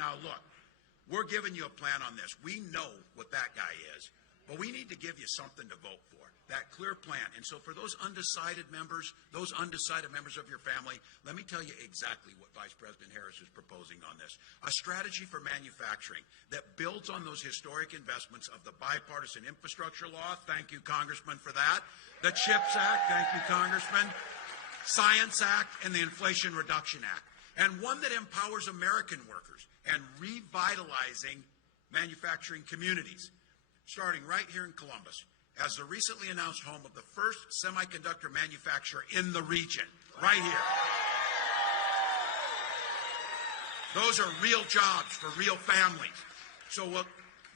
Now, look, we're giving you a plan on this. We know what that guy is, but we need to give you something to vote for, that clear plan. And so for those undecided members of your family, let me tell you exactly what Vice President Harris is proposing on this. A strategy for manufacturing that builds on those historic investments of the bipartisan infrastructure law. Thank you, Congressman, for that. The CHIPS Act. Thank you, Congressman. Science Act and the Inflation Reduction Act. And one that empowers American workers and revitalizing manufacturing communities, starting right here in Columbus, as the recently announced home of the first semiconductor manufacturer in the region, right here. Those are real jobs for real families. So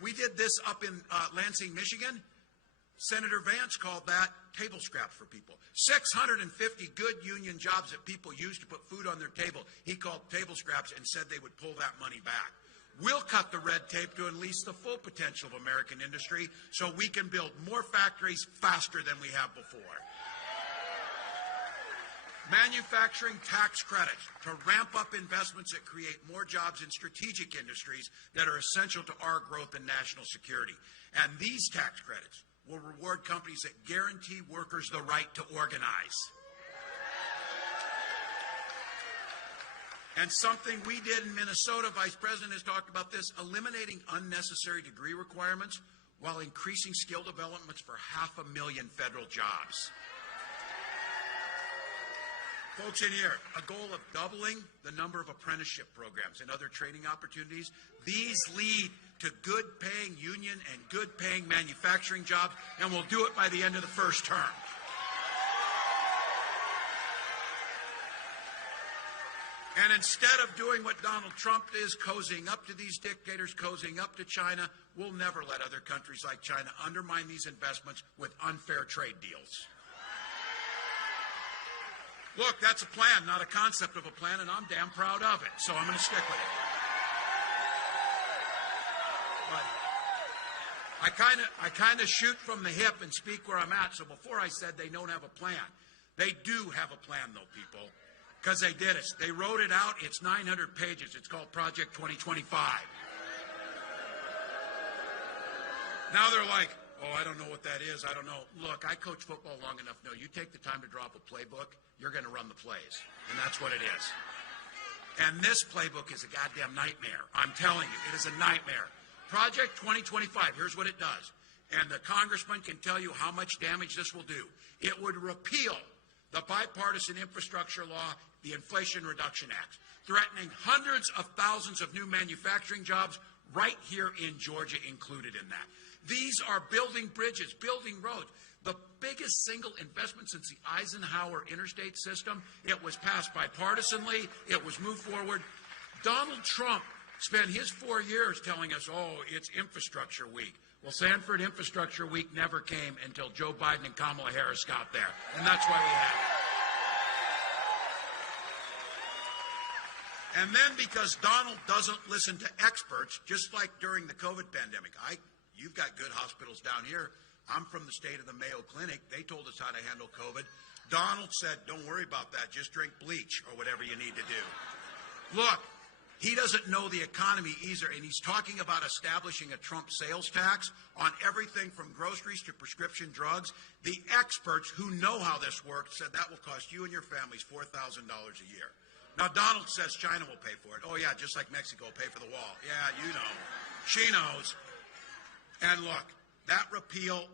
we did this up in Lansing, Michigan. Senator Vance called that table scraps for people. 650 good union jobs that people use to put food on their table. He called table scraps and said they would pull that money back. We'll cut the red tape to unleash the full potential of American industry so we can build more factories faster than we have before. Manufacturing tax credits to ramp up investments that create more jobs in strategic industries that are essential to our growth and national security. And these tax credits will reward companies that guarantee workers the right to organize. And something we did in Minnesota, Vice President has talked about this, eliminating unnecessary degree requirements while increasing skill developments for 500,000 federal jobs. Folks in here, a goal of doubling the number of apprenticeship programs and other training opportunities. These lead to good-paying union and good-paying manufacturing jobs, and we'll do it by the end of the first term. And instead of doing what Donald Trump is, cozying up to these dictators, cozying up to China, we'll never let other countries like China undermine these investments with unfair trade deals. Look, that's a plan, not a concept of a plan, and I'm damn proud of it, so I'm going to stick with it. But I kind of shoot from the hip and speak where I'm at, so before I said they don't have a plan. They do have a plan, though, people, because they did it. They wrote it out. It's 900 pages. It's called Project 2025. Now they're like, oh, I don't know what that is. I don't know. Look, I coach football long enough to know you take the time to draw up a playbook, you're going to run the plays. And that's what it is. And this playbook is a goddamn nightmare. I'm telling you, it is a nightmare. Project 2025, here's what it does. And the congressman can tell you how much damage this will do. It would repeal the bipartisan infrastructure law, the Inflation Reduction Act, threatening hundreds of thousands of new manufacturing jobs right here in Georgia included in that. These are building bridges, building roads. The biggest single investment since the Eisenhower interstate system. It was passed bipartisanly. It was moved forward. Donald Trump spent his 4 years telling us, oh, it's infrastructure week. Well, Sanford Infrastructure Week never came until Joe Biden and Kamala Harris got there. And that's why we have it. And then because Donald doesn't listen to experts, just like during the COVID pandemic, you've got good hospitals down here. I'm from the state of the Mayo Clinic. They told us how to handle COVID. Donald said, don't worry about that. Just drink bleach or whatever you need to do. Look, he doesn't know the economy either, and he's talking about establishing a Trump sales tax on everything from groceries to prescription drugs. The experts who know how this works said that will cost you and your families $4,000 a year. Now, Donald says China will pay for it. Oh, yeah, just like Mexico will pay for the wall. Yeah, you know. She knows. And look, that repeal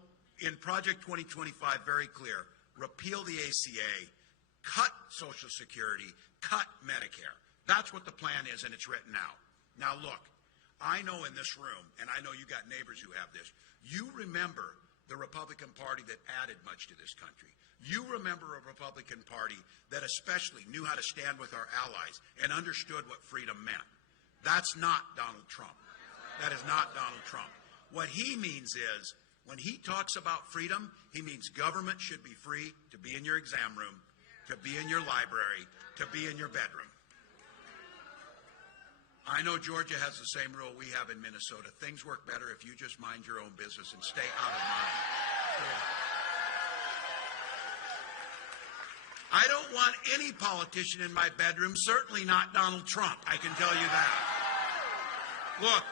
in Project 2025, very clear. Repeal the ACA, cut Social Security, cut Medicare. That's what the plan is, and it's written out. Now, look, I know in this room, and I know you got neighbors who have this, you remember the Republican Party that added much to this country. You remember a Republican Party that especially knew how to stand with our allies and understood what freedom meant. That's not Donald Trump. That is not Donald Trump. What he means is, when he talks about freedom, he means government should be free to be in your exam room, to be in your library, to be in your bedroom. I know Georgia has the same rule we have in Minnesota. Things work better if you just mind your own business and stay out of mine. I don't want any politician in my bedroom, certainly not Donald Trump, I can tell you that. Look,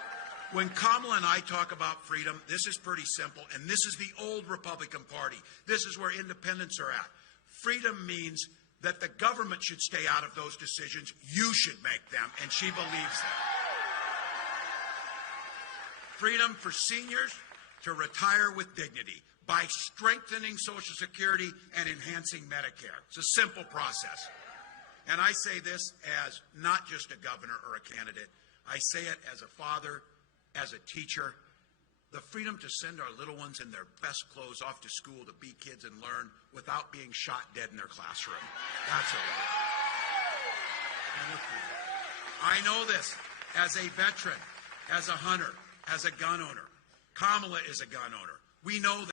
when Kamala and I talk about freedom, this is pretty simple, and this is the old Republican Party. This is where independents are at. Freedom means that the government should stay out of those decisions. You should make them, and she believes that. Freedom for seniors to retire with dignity by strengthening Social Security and enhancing Medicare. It's a simple process. And I say this as not just a governor or a candidate. I say it as a father, as a teacher. The freedom to send our little ones in their best clothes off to school to be kids and learn without being shot dead in their classroom. That's a right. I know this as a veteran, as a hunter, as a gun owner. Kamala is a gun owner. We know that.